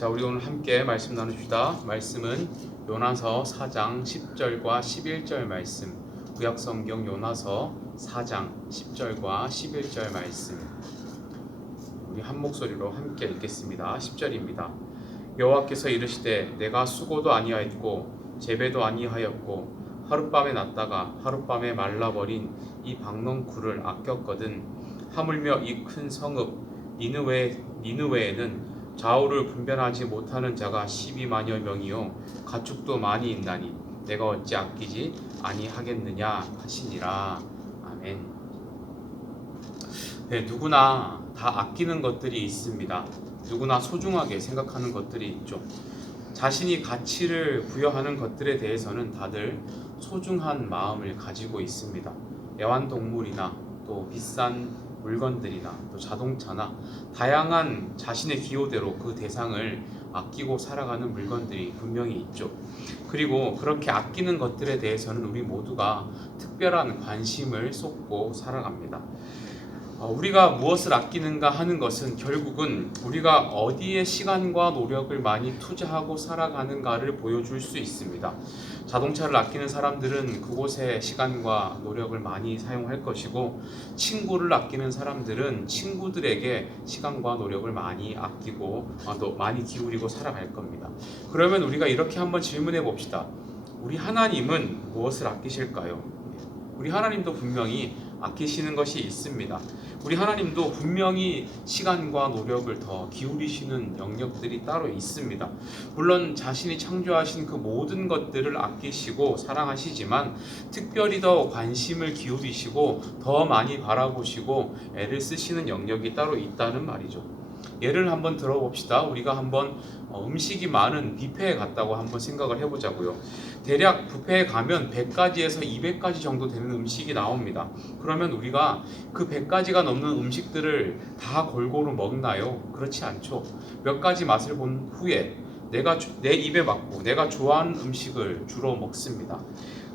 자, 우리 오늘 함께 말씀 나누시다. 말씀은 요나서 4장 10절과 11절 말씀, 구약성경 요나서 4장 10절과 11절 말씀, 우리 한 목소리로 함께 읽겠습니다. 10절입니다. 여호와께서 이르시되 내가 수고도 아니하였고 재배도 아니하였고 하룻밤에 났다가 하룻밤에 말라버린 이 박농쿨을 아꼈거든. 하물며 이 큰 성읍 니느웨에는 좌우를 분별하지 못하는 자가 12만여 명이요 가축도 많이 있나니 내가 어찌 아끼지 아니하겠느냐 하시니라. 아멘. 네, 누구나 다 아끼는 것들이 있습니다. 누구나 소중하게 생각하는 것들이 있죠. 자신이 가치를 부여하는 것들에 대해서는 다들 소중한 마음을 가지고 있습니다. 애완동물이나 또 비싼 물건들이나 또 자동차나 다양한 자신의 기호대로 그 대상을 아끼고 살아가는 물건들이 분명히 있죠. 그리고 그렇게 아끼는 것들에 대해서는 우리 모두가 특별한 관심을 쏟고 살아갑니다. 우리가 무엇을 아끼는가 하는 것은 결국은 우리가 어디에 시간과 노력을 많이 투자하고 살아가는가를 보여줄 수 있습니다. 자동차를 아끼는 사람들은 그곳에 시간과 노력을 많이 사용할 것이고, 친구를 아끼는 사람들은 친구들에게 시간과 노력을 많이 아끼고 또 많이 기울이고 살아갈 겁니다. 그러면 우리가 이렇게 한번 질문해 봅시다. 우리 하나님은 무엇을 아끼실까요? 우리 하나님도 분명히 아끼시는 것이 있습니다. 우리 하나님도 분명히 시간과 노력을 더 기울이시는 영역들이 따로 있습니다. 물론 자신이 창조하신 그 모든 것들을 아끼시고 사랑하시지만 특별히 더 관심을 기울이시고 더 많이 바라보시고 애를 쓰시는 영역이 따로 있다는 말이죠. 예를 한번 들어봅시다. 우리가 한번 음식이 많은 뷔페에 갔다고 한번 생각을 해보자고요. 대략 뷔페에 가면 100가지에서 200가지 정도 되는 음식이 나옵니다. 그러면 우리가 그 100가지가 넘는 음식들을 다 골고루 먹나요? 그렇지 않죠. 몇 가지 맛을 본 후에 내 입에 맞고 내가 좋아하는 음식을 주로 먹습니다.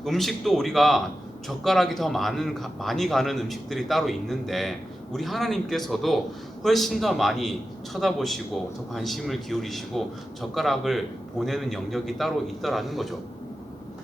음식도 우리가 젓가락이 더 많이 가는 음식들이 따로 있는데 우리 하나님께서도 훨씬 더 많이 쳐다보시고 더 관심을 기울이시고 젓가락을 보내는 영역이 따로 있더라는 거죠.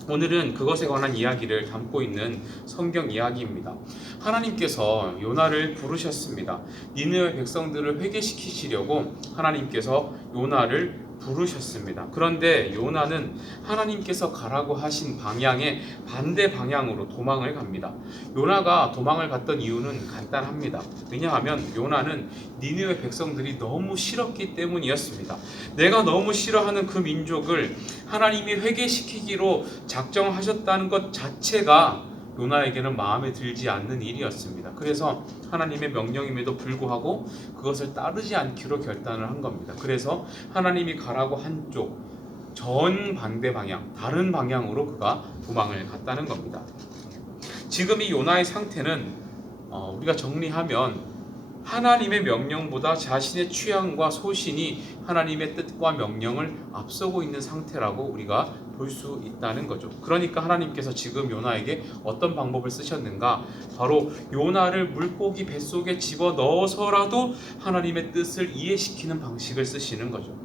오늘은 그것에 관한 이야기를 담고 있는 성경 이야기입니다. 하나님께서 요나를 부르셨습니다. 니느웨 백성들을 회개시키시려고 하나님께서 요나를 부르셨습니다. 그런데 요나는 하나님께서 가라고 하신 방향의 반대 방향으로 도망을 갑니다. 요나가 도망을 갔던 이유는 간단합니다. 왜냐하면 요나는 니느웨 백성들이 너무 싫었기 때문이었습니다. 내가 너무 싫어하는 그 민족을 하나님이 회개시키기로 작정하셨다는 것 자체가 요나에게는 마음에 들지 않는 일이었습니다. 그래서 하나님의 명령임에도 불구하고 그것을 따르지 않기로 결단을 한 겁니다. 그래서 하나님이 가라고 한 쪽 정반대 방향, 다른 방향으로 그가 도망을 갔다는 겁니다. 지금 이 요나의 상태는 우리가 정리하면 하나님의 명령보다 자신의 취향과 소신이 하나님의 뜻과 명령을 앞서고 있는 상태라고 우리가 볼 수 있다는 거죠. 그러니까 하나님께서 지금 요나에게 어떤 방법을 쓰셨는가? 바로 요나를 물고기 뱃속에 집어넣어서라도 하나님의 뜻을 이해시키는 방식을 쓰시는 거죠.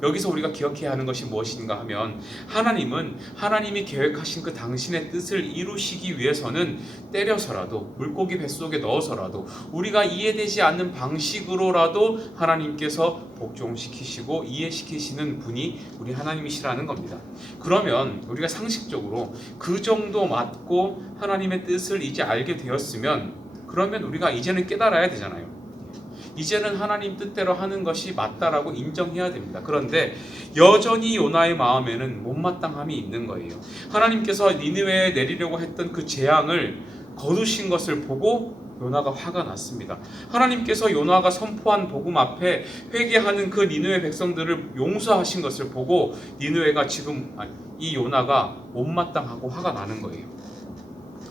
여기서 우리가 기억해야 하는 것이 무엇인가 하면 하나님은 하나님이 계획하신 그 당신의 뜻을 이루시기 위해서는 때려서라도 물고기 뱃속에 넣어서라도 우리가 이해되지 않는 방식으로라도 하나님께서 복종시키시고 이해시키시는 분이 우리 하나님이시라는 겁니다. 그러면 우리가 상식적으로 그 정도 맞고 하나님의 뜻을 이제 알게 되었으면 그러면 우리가 이제는 깨달아야 되잖아요. 이제는 하나님 뜻대로 하는 것이 맞다라고 인정해야 됩니다. 그런데 여전히 요나의 마음에는 못마땅함이 있는 거예요. 하나님께서 니느웨에 내리려고 했던 그 재앙을 거두신 것을 보고 요나가 화가 났습니다. 하나님께서 요나가 선포한 복음 앞에 회개하는 그 니느웨 백성들을 용서하신 것을 보고 니느웨가 지금 이 요나가 못마땅하고 화가 나는 거예요.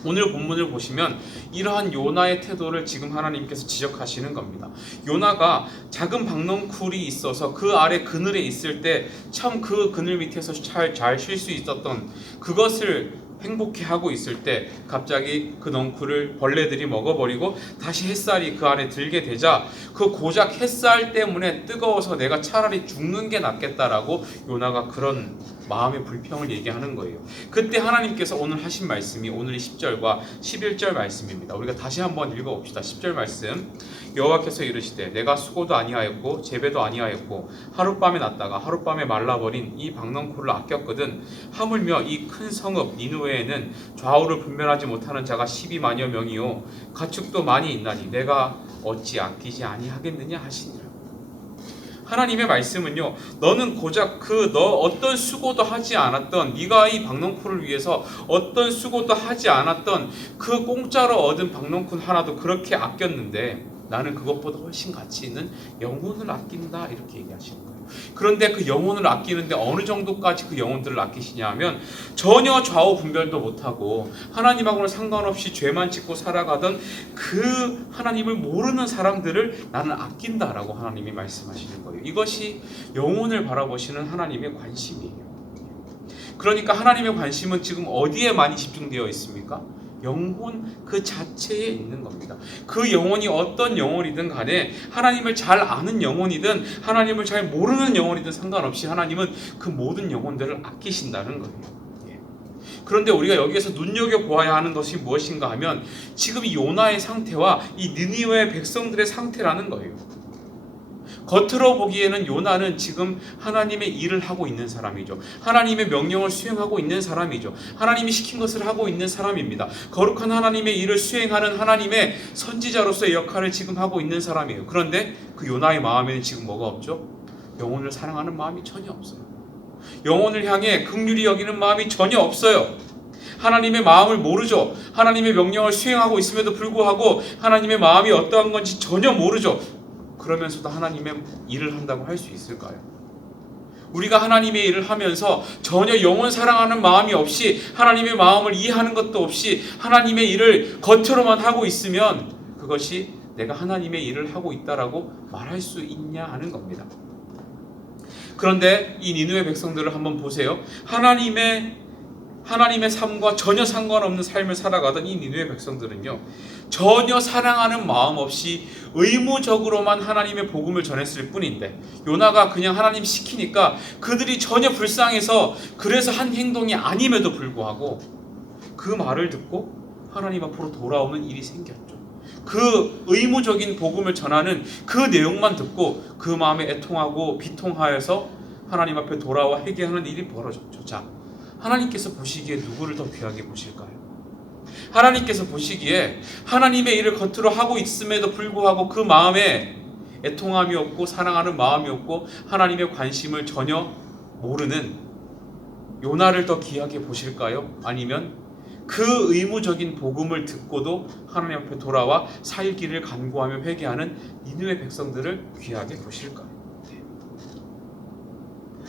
오늘 본문을 보시면 이러한 요나의 태도를 지금 하나님께서 지적하시는 겁니다. 요나가 작은 박농쿨이 있어서 그 아래 그늘에 있을 때 참 그 그늘 밑에서 잘 쉴 수 있었던 그것을 행복해하고 있을 때 갑자기 그 넝쿨을 벌레들이 먹어버리고 다시 햇살이 그 안에 들게 되자 그 고작 햇살 때문에 뜨거워서 내가 차라리 죽는 게 낫겠다라고 요나가 그런 마음의 불평을 얘기하는 거예요. 그때 하나님께서 오늘 하신 말씀이 오늘의 10절과 11절 말씀입니다. 우리가 다시 한번 읽어봅시다. 10절 말씀. 여호와께서 이르시되 내가 수고도 아니하였고 재배도 아니하였고 하룻밤에 났다가 하룻밤에 말라버린 이 박넝쿨을 아꼈거든. 하물며 이 큰 성읍 니느웨에는 좌우를 분별하지 못하는 자가 12만여 명이요 가축도 많이 있나니 내가 어찌 아끼지 아니하겠느냐 하시니라. 하나님의 말씀은요, 너는 고작 너 어떤 수고도 하지 않았던, 네가 이 박넝쿨을 위해서 어떤 수고도 하지 않았던 그 공짜로 얻은 박넝쿨 하나도 그렇게 아꼈는데 나는 그것보다 훨씬 가치 있는 영혼을 아낀다, 이렇게 얘기하시는 거예요. 그런데 그 영혼을 아끼는데 어느 정도까지 그 영혼들을 아끼시냐 하면 전혀 좌우 분별도 못하고 하나님하고는 상관없이 죄만 짓고 살아가던 그 하나님을 모르는 사람들을 나는 아낀다라고 하나님이 말씀하시는 거예요. 이것이 영혼을 바라보시는 하나님의 관심이에요. 그러니까 하나님의 관심은 지금 어디에 많이 집중되어 있습니까? 영혼 그 자체에 있는 겁니다. 그 영혼이 어떤 영혼이든 간에 하나님을 잘 아는 영혼이든 하나님을 잘 모르는 영혼이든 상관없이 하나님은 그 모든 영혼들을 아끼신다는 거예요. 그런데 우리가 여기에서 눈여겨보아야 하는 것이 무엇인가 하면 지금 이 요나의 상태와 이 느니웨 백성들의 상태라는 거예요. 겉으로 보기에는 요나는 지금 하나님의 일을 하고 있는 사람이죠. 하나님의 명령을 수행하고 있는 사람이죠. 하나님이 시킨 것을 하고 있는 사람입니다. 거룩한 하나님의 일을 수행하는 하나님의 선지자로서의 역할을 지금 하고 있는 사람이에요. 그런데 그 요나의 마음에는 지금 뭐가 없죠? 영혼을 사랑하는 마음이 전혀 없어요. 영혼을 향해 긍휼히 여기는 마음이 전혀 없어요. 하나님의 마음을 모르죠. 하나님의 명령을 수행하고 있음에도 불구하고 하나님의 마음이 어떠한 건지 전혀 모르죠. 그러면서도 하나님의 일을 한다고 할 수 있을까요? 우리가 하나님의 일을 하면서 전혀 영혼 사랑하는 마음이 없이 하나님의 마음을 이해하는 것도 없이 하나님의 일을 겉으로만 하고 있으면 그것이 내가 하나님의 일을 하고 있다라고 말할 수 있냐 하는 겁니다. 그런데 이 니느웨 백성들을 한번 보세요. 하나님의 삶과 전혀 상관없는 삶을 살아가던 이 니느웨 백성들은요, 전혀 사랑하는 마음 없이 의무적으로만 하나님의 복음을 전했을 뿐인데 요나가 그냥 하나님 시키니까 그들이 전혀 불쌍해서 그래서 한 행동이 아님에도 불구하고 그 말을 듣고 하나님 앞으로 돌아오는 일이 생겼죠. 그 의무적인 복음을 전하는 그 내용만 듣고 그 마음에 애통하고 비통하여서 하나님 앞에 돌아와 회개하는 일이 벌어졌죠. 자, 하나님께서 보시기에 누구를 더 귀하게 보실까요? 하나님께서 보시기에 하나님의 일을 겉으로 하고 있음에도 불구하고 그 마음에 애통함이 없고 사랑하는 마음이 없고 하나님의 관심을 전혀 모르는 요나를 더 귀하게 보실까요? 아니면 그 의무적인 복음을 듣고도 하나님 앞에 돌아와 살기를 간구하며 회개하는 니느웨 백성들을 귀하게 보실까요?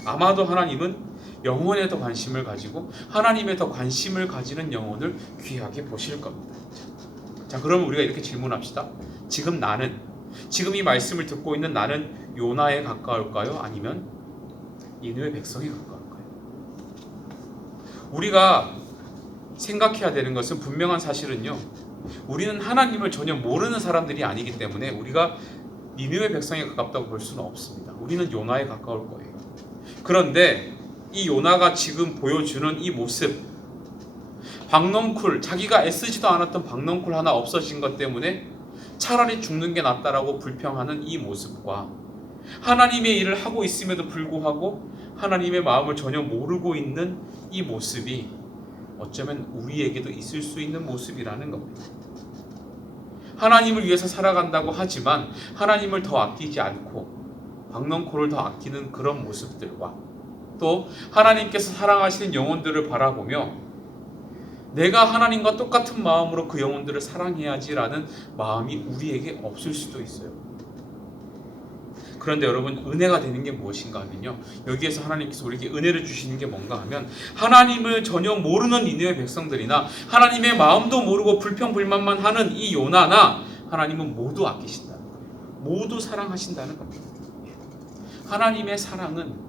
아마도 하나님은 영혼에 더 관심을 가지고 하나님에 더 관심을 가지는 영혼을 귀하게 보실 겁니다. 자, 그러면 우리가 이렇게 질문합시다. 지금 이 말씀을 듣고 있는 나는 요나에 가까울까요? 아니면 니느웨 백성에 가까울까요? 우리가 생각해야 되는 것은 분명한 사실은요, 우리는 하나님을 전혀 모르는 사람들이 아니기 때문에 우리가 니느웨 백성에 가깝다고 볼 수는 없습니다. 우리는 요나에 가까울 거예요. 그런데 이 요나가 지금 보여주는 이 모습, 박넝쿨, 자기가 애쓰지도 않았던 박넝쿨 하나 없어진 것 때문에 차라리 죽는 게 낫다라고 불평하는 이 모습과 하나님의 일을 하고 있음에도 불구하고 하나님의 마음을 전혀 모르고 있는 이 모습이 어쩌면 우리에게도 있을 수 있는 모습이라는 겁니다. 하나님을 위해서 살아간다고 하지만 하나님을 더 아끼지 않고 박넝쿨을 더 아끼는 그런 모습들과 또 하나님께서 사랑하시는 영혼들을 바라보며 내가 하나님과 똑같은 마음으로 그 영혼들을 사랑해야지라는 마음이 우리에게 없을 수도 있어요. 그런데 여러분, 은혜가 되는 게 무엇인가 하면요, 여기에서 하나님께서 우리에게 은혜를 주시는 게 뭔가 하면 하나님을 전혀 모르는 니느웨 백성들이나 하나님의 마음도 모르고 불평불만만 하는 이 요나나 하나님은 모두 아끼신다는 거예요. 모두 사랑하신다는 겁니다. 하나님의 사랑은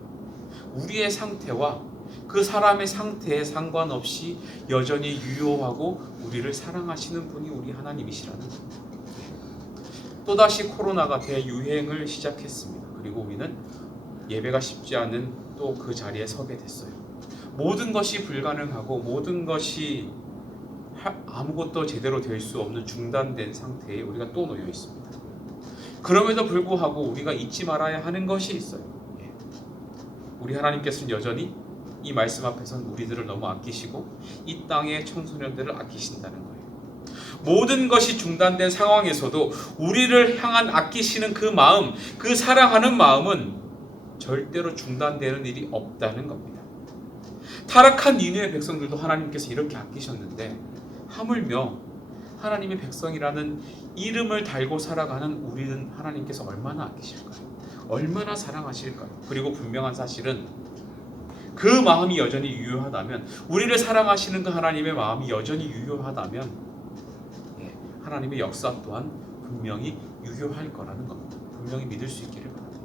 우리의 상태와 그 사람의 상태에 상관없이 여전히 유효하고 우리를 사랑하시는 분이 우리 하나님이시라는 겁니다. 또다시 코로나가 대유행을 시작했습니다. 그리고 우리는 예배가 쉽지 않은 또 그 자리에 서게 됐어요. 모든 것이 불가능하고 모든 것이 아무것도 제대로 될 수 없는 중단된 상태에 우리가 또 놓여 있습니다. 그럼에도 불구하고 우리가 잊지 말아야 하는 것이 있어요. 우리 하나님께서는 여전히 이 말씀 앞에서는 우리들을 너무 아끼시고 이 땅의 청소년들을 아끼신다는 거예요. 모든 것이 중단된 상황에서도 우리를 향한 아끼시는 그 마음, 그 사랑하는 마음은 절대로 중단되는 일이 없다는 겁니다. 타락한 니느웨 백성들도 하나님께서 이렇게 아끼셨는데 하물며 하나님의 백성이라는 이름을 달고 살아가는 우리는 하나님께서 얼마나 아끼실까요? 얼마나 사랑하실까요? 그리고 분명한 사실은 그 마음이 여전히 유효하다면, 우리를 사랑하시는 그 하나님의 마음이 여전히 유효하다면 하나님의 역사 또한 분명히 유효할 거라는 겁니다. 분명히 믿을 수 있기를 바랍니다.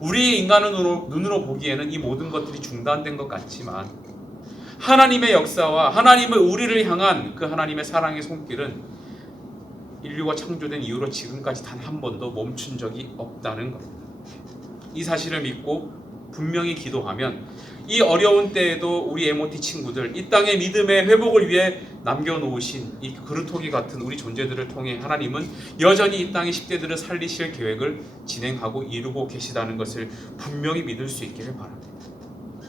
우리의 인간의 눈으로 보기에는 이 모든 것들이 중단된 것 같지만 하나님의 역사와 하나님의 우리를 향한 그 하나님의 사랑의 손길은 인류가 창조된 이후로 지금까지 단 한 번도 멈춘 적이 없다는 겁니다. 이 사실을 믿고 분명히 기도하면 이 어려운 때에도 우리 MOT 친구들, 이 땅의 믿음의 회복을 위해 남겨놓으신 이 그루터기 같은 우리 존재들을 통해 하나님은 여전히 이 땅의 10대들을 살리실 계획을 진행하고 이루고 계시다는 것을 분명히 믿을 수 있기를 바랍니다.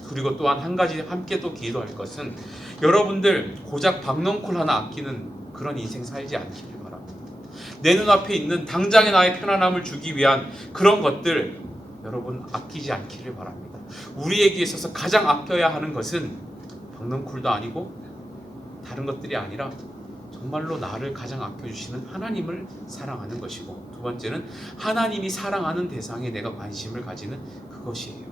그리고 또한 한 가지 함께 또 기도할 것은 여러분들 고작 박넝쿨 하나 아끼는 그런 인생 살지 않기를 바랍니다. 내 눈앞에 있는 당장의 나의 편안함을 주기 위한 그런 것들 여러분 아끼지 않기를 바랍니다. 우리에게 있어서 가장 아껴야 하는 것은 박넝쿨도 아니고 다른 것들이 아니라 정말로 나를 가장 아껴주시는 하나님을 사랑하는 것이고, 두 번째는 하나님이 사랑하는 대상에 내가 관심을 가지는 그것이에요.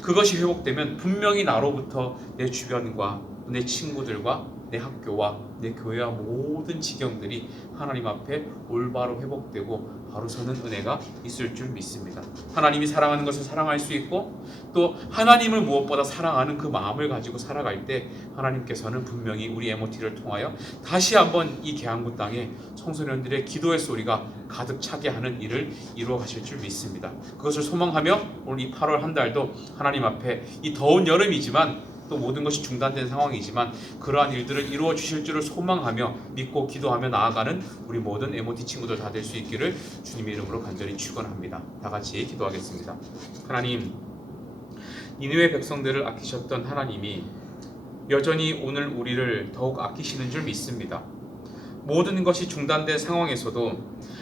그것이 회복되면 분명히 나로부터 내 주변과 내 친구들과 내 학교와 내 교회와 모든 지경들이 하나님 앞에 올바로 회복되고 바로 서는 은혜가 있을 줄 믿습니다. 하나님이 사랑하는 것을 사랑할 수 있고 또 하나님을 무엇보다 사랑하는 그 마음을 가지고 살아갈 때 하나님께서는 분명히 우리 MOT를 통하여 다시 한번 이 계한구 땅에 청소년들의 기도의 소리가 가득 차게 하는 일을 이루어 가실 줄 믿습니다. 그것을 소망하며 오늘 이 8월 한 달도 하나님 앞에 이 더운 여름이지만 또 모든 것이 중단된 상황이지만 그러한 일들을 이루어 주실 줄을 소망하며 믿고 기도하며 나아가는 우리 모든 MOT 친구들 다 될 수 있기를 주님의 이름으로 간절히 축원합니다. 다 같이 기도하겠습니다. 하나님, 니느웨 백성들을 아끼셨던 하나님이 여전히 오늘 우리를 더욱 아끼시는 줄 믿습니다. 모든 것이 중단된 상황에서도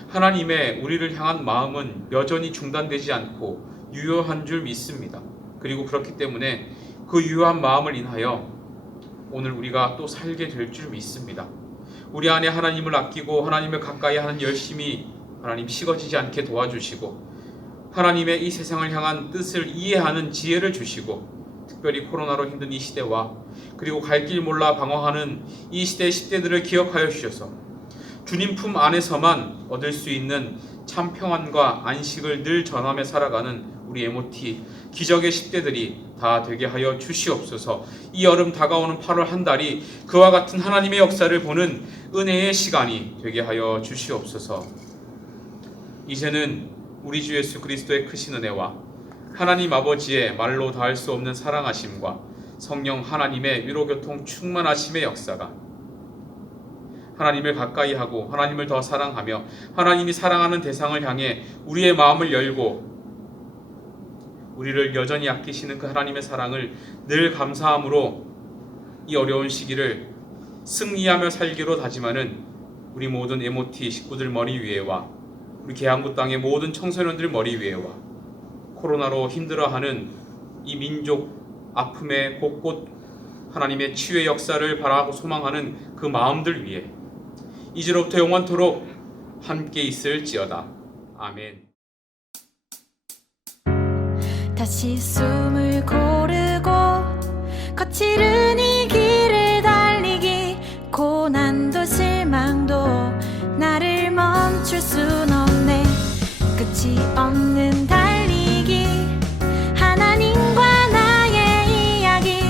하나님의 우리를 향한 마음은 여전히 중단되지 않고 유효한 줄 믿습니다. 그리고 그렇기 때문에 그 유효한 마음을 인하여 오늘 우리가 또 살게 될 줄 믿습니다. 우리 안에 하나님을 아끼고 하나님을 가까이 하는 열심이 하나님 식어지지 않게 도와주시고 하나님의 이 세상을 향한 뜻을 이해하는 지혜를 주시고 특별히 코로나로 힘든 이 시대와 그리고 갈 길 몰라 방황하는 이 시대의 10대들을 기억하여 주셔서 주님 품 안에서만 얻을 수 있는 참 평안과 안식을 늘 전하며 살아가는 우리 MOT 기적의 10대들이 다 되게 하여 주시옵소서. 이 여름 다가오는 8월 한 달이 그와 같은 하나님의 역사를 보는 은혜의 시간이 되게 하여 주시옵소서. 이제는 우리 주 예수 그리스도의 크신 은혜와 하나님 아버지의 말로 다할 수 없는 사랑하심과 성령 하나님의 위로교통 충만하심의 역사가 하나님을 가까이 하고 하나님을 더 사랑하며 하나님이 사랑하는 대상을 향해 우리의 마음을 열고 우리를 여전히 아끼시는 그 하나님의 사랑을 늘 감사함으로 이 어려운 시기를 승리하며 살기로 다짐하는 우리 모든 MOT 식구들 머리 위에와 우리 계한구 땅의 모든 청소년들 머리 위에와 코로나로 힘들어하는 이 민족 아픔의 곳곳 하나님의 치유의 역사를 바라고 소망하는 그 마음들 위에 이제로부터 영원토록 함께 있을지어다. 아멘. 다시 숨을 고르고 거칠은 이 길을 달리기 고난도 실망도 나를 멈출 순 없네. 끝이 없는 달리기 하나님과 나의 이야기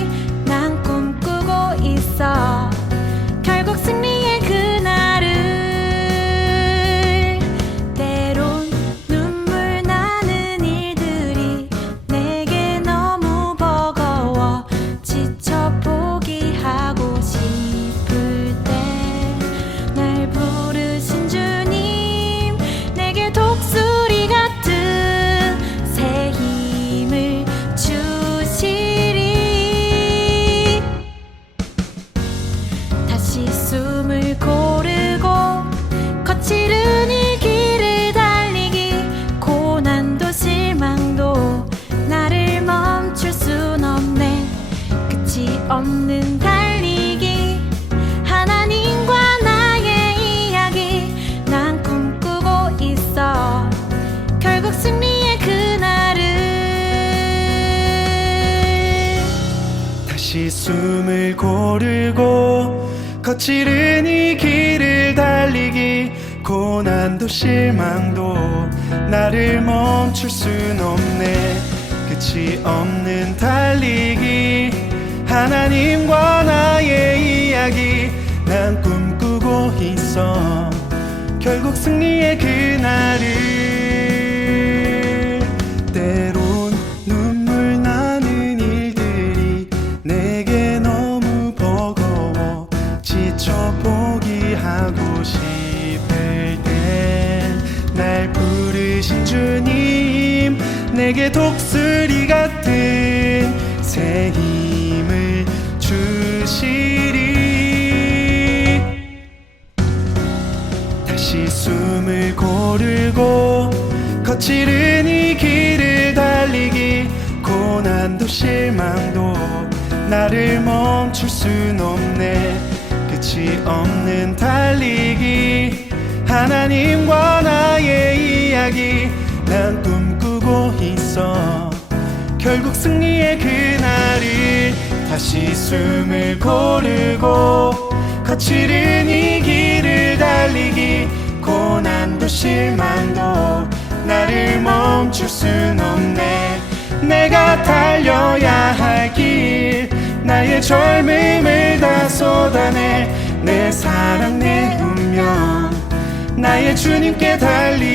숨을 고르고 거칠은 이 길을 달리기 고난도 실망도 나를 멈출 순 없네 끝이 없는 달리기 하나님과 나의 이야기 난 꿈꾸고 있어 결국 승리의 그날을 때론 눈물 나는 일들이 내게 너무 버거워 지쳐 포기하고 싶을 때 날 부르신 주님 내게 독수리 같은 새 힘을 주시리 다시 숨을 고르고 거칠은 이 길을 달리기 고난도 실망도 나를 멈출 순 없네 끝이 없는 달리기 하나님과 나의 이야기 난 꿈꾸고 있어 결국 승리의 그날을 다시 숨을 고르고 거칠은 이 길을 달리기 고난도 실망도 나를 멈출 순 없네 내가 달려야 할 길 나의 젊음을 다 쏟아내 내 사랑 내 운명 나의 주님께 달리